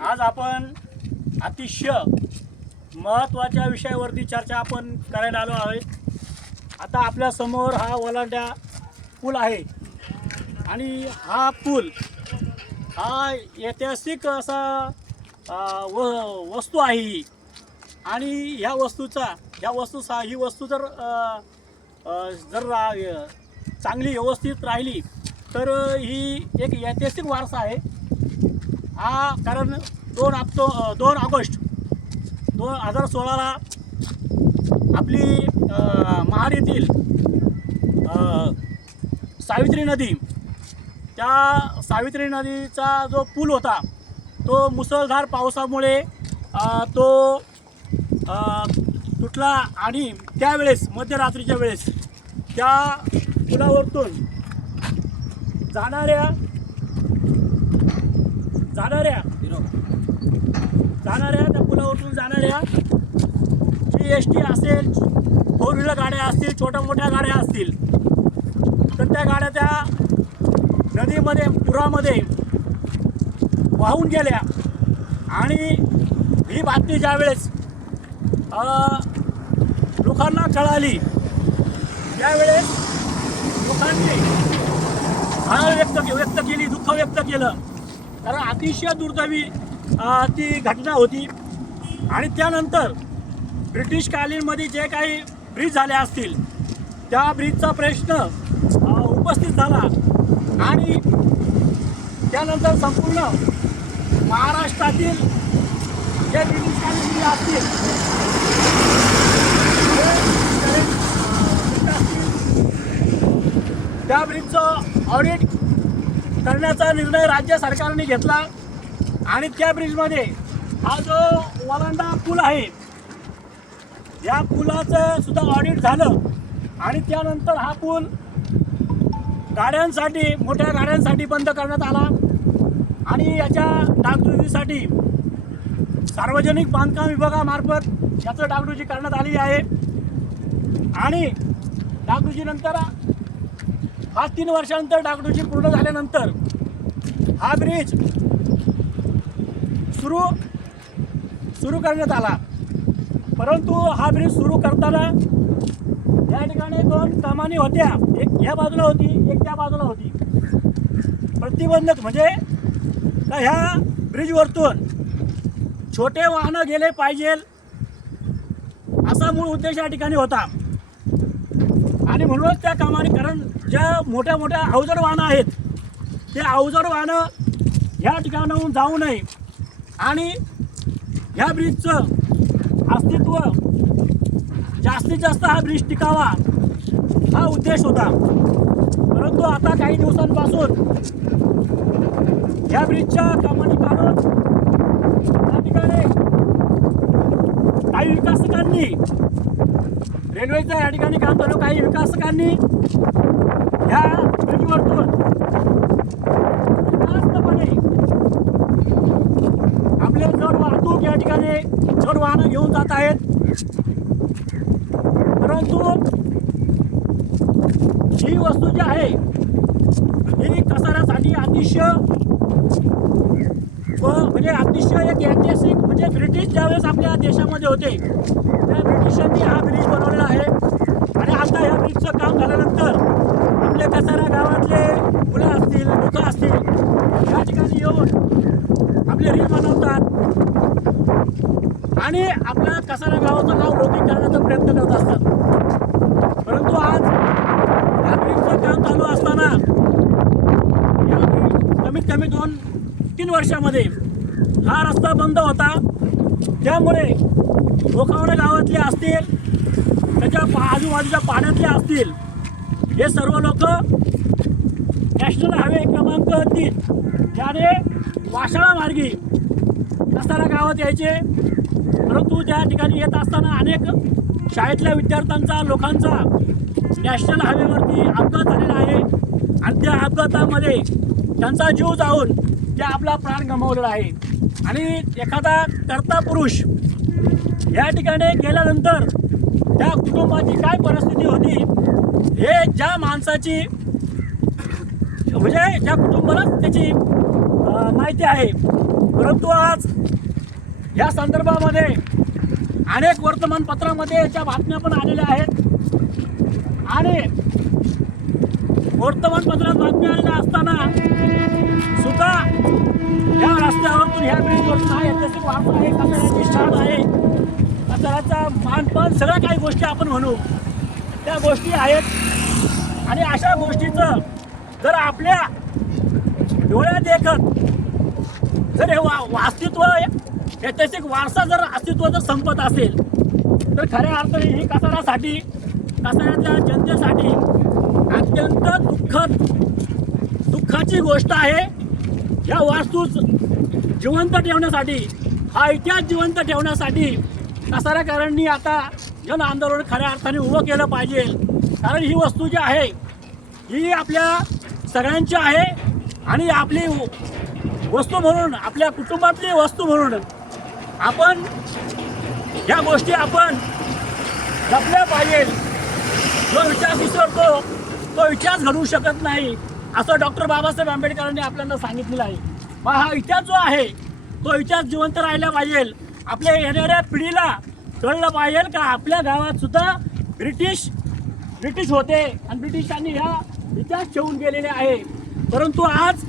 आज आपण अतिशय महत्त्वाच्या विषयावरती चर्चा आपण करायला आलो आहोत. आता आपल्यासमोर हा ओलांडा पूल आहे. आणि हा पूल हा ऐतिहासिक असा व वस्तू आहे ही. आणि ह्या वस्तूचा ह्या वस्तूचा ही वस्तू जर जर रा- चांगली व्यवस्थित राहिली तर ही एक ऐतिहासिक वारसा आहे. हा कारण दोन ऑक्टो दोन ऑगस्ट. दोन हजार सोळाला आपली अ, महाड येथील सावित्री नदी त्या सावित्री नदीचा जो पूल होता तो मुसळधार पावसामुळे तो तुटला आणि त्यावेळेस मध्यरात्रीच्या वेळेस त्या पुलावरतून जाणाऱ्या जाणाऱ्या. जाणाऱ्या त्या पुलावरून जाणाऱ्या. जी एस टी असेल फोर व्हीलर गाड्या असतील छोट्या मोठ्या गाड्या असतील तर त्या गाड्या त्या नदीमध्ये पुरामध्ये वाहून गेल्या. आणि ही बातमी ज्यावेळेस लोकांना कळाली त्यावेळेस लोकांनी व्यक्त व्यक्त केली दुःख व्यक्त केलं. कारण अतिशय दुर्दैवी ती घटना होती. आणि त्यानंतर ब्रिटिश कालीनमध्ये जे काही ब्रिज झाले असतील त्या ब्रिजचा प्रश्न उपस्थित झाला. आणि त्यानंतर संपूर्ण महाराष्ट्रातील जे ब्रिटिश कालीन असतील त्या ब्रिजचं ऑडिट करण्याचा निर्णय राज्य सरकारने घेतला. आणि त्या ब्रिजमध्ये हा जो वलांडा पूल आहे या पुलाचं सुद्धा ऑडिट झालं. आणि त्यानंतर हा पूल गाड्यांसाठी मोठ्या गाड्यांसाठी बंद करण्यात आला. आणि याच्या डागडुजीसाठी सार्वजनिक बांधकाम विभागामार्फत याचं डागडुजी करण्यात आली आहे. आणि डागडुजीनंतर हा तीन वर्षानंतर डागडुजी पूर्ण झाल्यानंतर हा ब्रिज सुरू सुरू करण्यात आला. परंतु हा ब्रिज सुरू करताना या ठिकाणी दोन कमानी होत्या. एक या बाजूला होती एक त्या बाजूला होती. प्रतिबंधक म्हणजे का ह्या ब्रिजवरतून छोटे वाहनं गेले पाहिजे असा मूळ उद्देश या ठिकाणी होता. आणि म्हणूनच त्या कामाने कारण ज्या मोठ्या मोठ्या अवजड वाहनं आहेत ते अवजड वाहनं ह्या ठिकाणाहून जाऊ नये. आणि ह्या ब्रिजचं अस्तित्व जास्तीत जास्त हा ब्रिज टिकावा हा उद्देश होता. परंतु आता काही दिवसांपासून ह्या ब्रिजच्या कामाने त्या ठिकाणी काही विकासकांनी रेल्वेचं या ठिकाणी काम चालू काही विकासकांनी ह्या ब्रिजवरतून जास्तपणे आपले जड वाहतूक या ठिकाणी जड वाहनं घेऊन जात आहेत. परंतु ही वस्तू जी आहे ही कसाऱ्यासाठी अतिशय व म्हणजे अतिशय एक ऐतिहासिक म्हणजे ब्रिटिश ज्यावेळेस आपल्या देशामध्ये होते त्या ब्रिटिशांनी हा ब्रिज बनवलेला आहे. आणि आता ह्या ब्रिजचं काम झाल्यानंतर आपल्या कसारा गावातले मुलं असतील लोक असतील या ठिकाणी येऊन आपले रील बनवतात. आणि आपल्या कसारा गावाचं नाव लौकिक करण्याचा प्रयत्न करत असतात. परंतु आज या ब्रिजचं काम चालू असताना या ब्रिज कमीत कमी दोन तीन वर्षामध्ये हा रस्ता बंद होता. त्यामुळे लोकावडे गावातले असतील त्याच्या पा- आजूबाजूच्या पाण्यातले असतील हे सर्व लोक नॅशनल हायवे क्रमांक तीन याने वाशाळा मार्गी कसारा गावात यायचे. परंतु त्या ठिकाणी येत असताना अनेक शाळेतल्या विद्यार्थ्यांचा लोकांचा नॅशनल हायवेवरती अपघात झालेला आहे. आणि त्या अपघातामध्ये त्यांचा जीव जाऊन जे आपला प्राण गमावलेला आहे. आणि एखादा कर्ता पुरुष या ठिकाणी गेल्यानंतर त्या कुटुंबाची काय परिस्थिती होती हे ज्या माणसाची म्हणजे ज्या कुटुंबाला त्याची माहिती आहे. परंतु आज या संदर्भामध्ये अनेक वर्तमानपत्रामध्ये याच्या बातम्या पण आलेल्या आहेत. आणि वर्तमानपत्रात बातम्या आलेल्या असताना सुद्धा या रस्त्यावरतून ह्या ब्रिजवरून आहे. ऐतिहासिक वारसा आहे कचऱ्याची शान आहे. कचऱ्याचा मानपान सगळ्या काही गोष्टी आपण म्हणू. त्या गोष्टी आहेत. आणि अशा गोष्टीचं जर आपल्या डोळ्यात देखत जर हे वा वा- अस्तित्व ऐतिहासिक वारसा जर अस्तित्व जर संपत असेल तर खऱ्या अर्थाने ही कसाऱ्यासाठी कसाऱ्यातल्या जनतेसाठी अत्यंत दुःखद दुःखाची गोष्ट आहे. या वास्तू जिवंत ठेवण्यासाठी हा इतिहास जिवंत ठेवण्यासाठी कसाऱ्याकारांनी आता जन आंदोलन खऱ्या अर्थाने उभं केलं पाहिजे. कारण ही वस्तू जी आहे ही आपल्या सगळ्यांची आहे आणि आपली वस्तू म्हणून आपल्या कुटुंबातली वस्तू म्हणून आपण ह्या गोष्टी आपण जपल्या पाहिजे. जो विचार विसरतो तो विचार घडवू शकत नाही. असं डॉक्टर बाबासाहेब आंबेडकरांनी आपल्याला सांगितलेलं आहे. मग हा इतिहास जो आहे तो इतिहास जिवंत राहिला पाहिजे. आपल्या येणाऱ्या पिढीला कळलं पाहिजे का आपल्या गावात सुद्धा ब्रिटिश ब्रिटिश होते आणि ब्रिटिशांनी ह्या इतिहास ठेवून गेलेले आहे. परंतु आज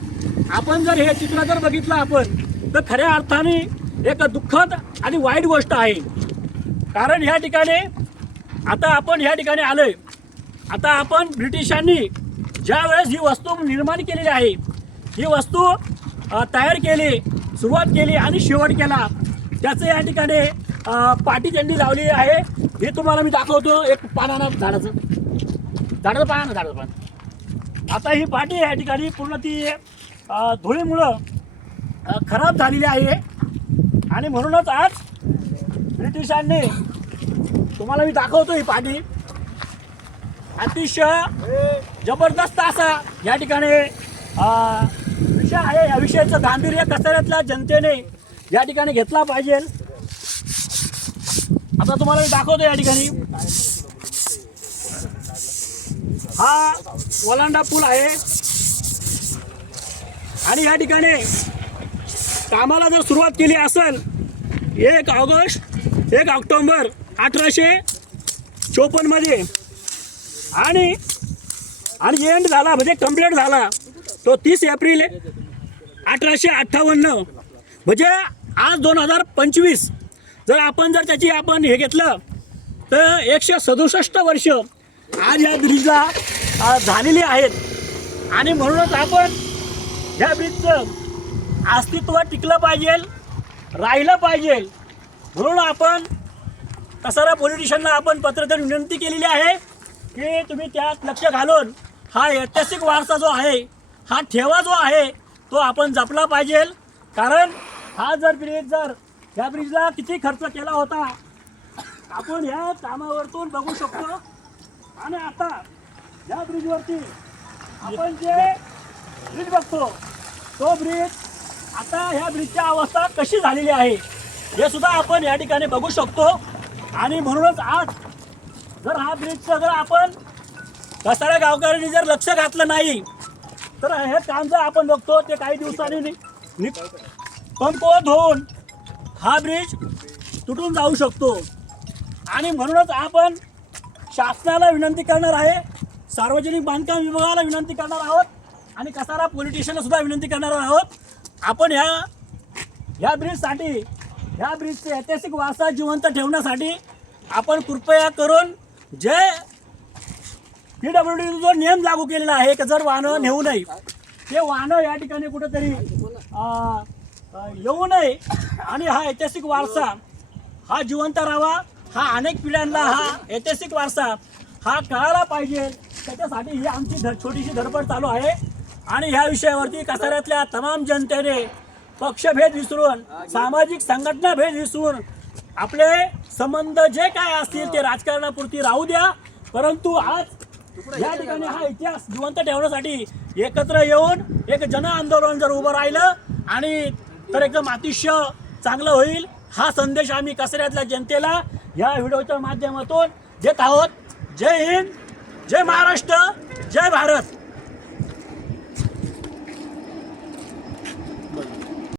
आपण जर हे चित्र जर बघितलं आपण तर खऱ्या अर्थाने एक दुःखद आणि वाईट गोष्ट आहे. कारण ह्या ठिकाणी आता आपण ह्या ठिकाणी आलोय. आता आपण ब्रिटिशांनी ज्या वेळेस ही वस्तू निर्माण केलेली आहे ही वस्तू तयार केली सुरुवात केली आणि शेवट केला त्याचं या ठिकाणी अ, पाटी झेंडी लावलेली आहे. हे तुम्हाला मी दाखवतो. एक पानानं झाडाचं. झाडाचं पान झाडाचं पान. आता ही पाटी या ठिकाणी पूर्ण ती धुळीमुळं खराब झालेली आहे. आणि म्हणूनच आज ब्रिटिशांनी तुम्हाला मी दाखवतो ही पाटी. अतिशय जबरदस्त असा या ठिकाणी विषय आहे. या विषयाचं गांभीर्य कसऱ्यातल्या जनतेने या ठिकाणी घेतला पाहिजे. आता तुम्हाला मी दाखवतो या ठिकाणी. हा ओलांडा पूल आहे. आणि या ठिकाणी कामाला जर सुरुवात केली असेल एक ऑगस्ट एक ऑक्टोंबर अठराशे चोपन्नमध्ये आणि आणि एंड झाला म्हणजे कंप्लीट झाला. तो तीस एप्रिल अठराशे अठ्ठावन्न. म्हणजे आज दोन हजार पंचवीस. जर आपण जर त्याची आपण हे घेतलं तर एकशे सदुसष्ट वर्ष आज या ब्रिजला झालेली आहेत. आणि म्हणूनच आपण ह्या ब्रिजचं अस्तित्व टिकलं पाहिजे राहिलं पाहिजे. म्हणून आपण कसारा पोलिटिशियनला आपण पत्रकार विनंती केलेली आहे. की तुम्ही त्यात लक्ष घालून हा ऐतिहासिक वारसा जो आहे हा ठेवा जो आहे तो आपण जपला पाहिजे. कारण हा जर ब्रिज जर ह्या ब्रिजला किती खर्च केला होता आपण ह्या कामावरतून बघू शकतो. आणि आता या ब्रिजवरती आपण जे ब्रिज बघतो तो ब्रिज आता ह्या ब्रिजची अवस्था कशी झालेली आहे हे सुद्धा आपण या ठिकाणी बघू शकतो. आणि म्हणूनच आज जर हा ब्रिजचं जर आपण कसाऱ्या गावकऱ्यांनी जर लक्ष घातलं नाही तर हे काम जर आपण बघतो ते काही दिवसांनी नि- नि- होऊन हा ब्रिज तुटून जाऊ शकतो. आणि म्हणूनच आपण शासनाला विनंती करणार आहे सार्वजनिक बांधकाम विभागाला विनंती करणार आहोत आणि कसारा पोलिटिशियनला सुद्धा विनंती करणार आहोत आपण ह्या ह्या ब्रिजसाठी ह्या ब्रिजचे ऐतिहासिक वारसा जिवंत ठेवण्यासाठी आपण कृपया करून जे पी डब्ल्यू डी जो नियम लागू केलेला आहे की जर वाहनं नेऊ नये ते वाहनं या ठिकाणी कुठंतरी येऊ नये आणि हा ऐतिहासिक वारसा हा जिवंत राहावा हा अनेक पिढ्यांना हा ऐतिहासिक वारसा हा कळायला पाहिजे. त्याच्यासाठी ही आमची ध छोटीशी धडपड चालू आहे. आणि ह्या विषयावरती कसाऱ्यातल्या तमाम जनतेने पक्षभेद विसरून सामाजिक संघटना भेद विसरून आपले संबंध जे काय असतील ते राजकारणापुरती राहू द्या. परंतु आज या ठिकाणी हा इतिहास जिवंत ठेवण्यासाठी एकत्र येऊन एक जन आंदोलन जर उभं राहिलं आणि तर एकदम अतिशय चांगलं होईल हा संदेश आम्ही कचऱ्यातल्या जनतेला या व्हिडिओच्या माध्यमातून देत आहोत. जय हिंद जय महाराष्ट्र जय भारत.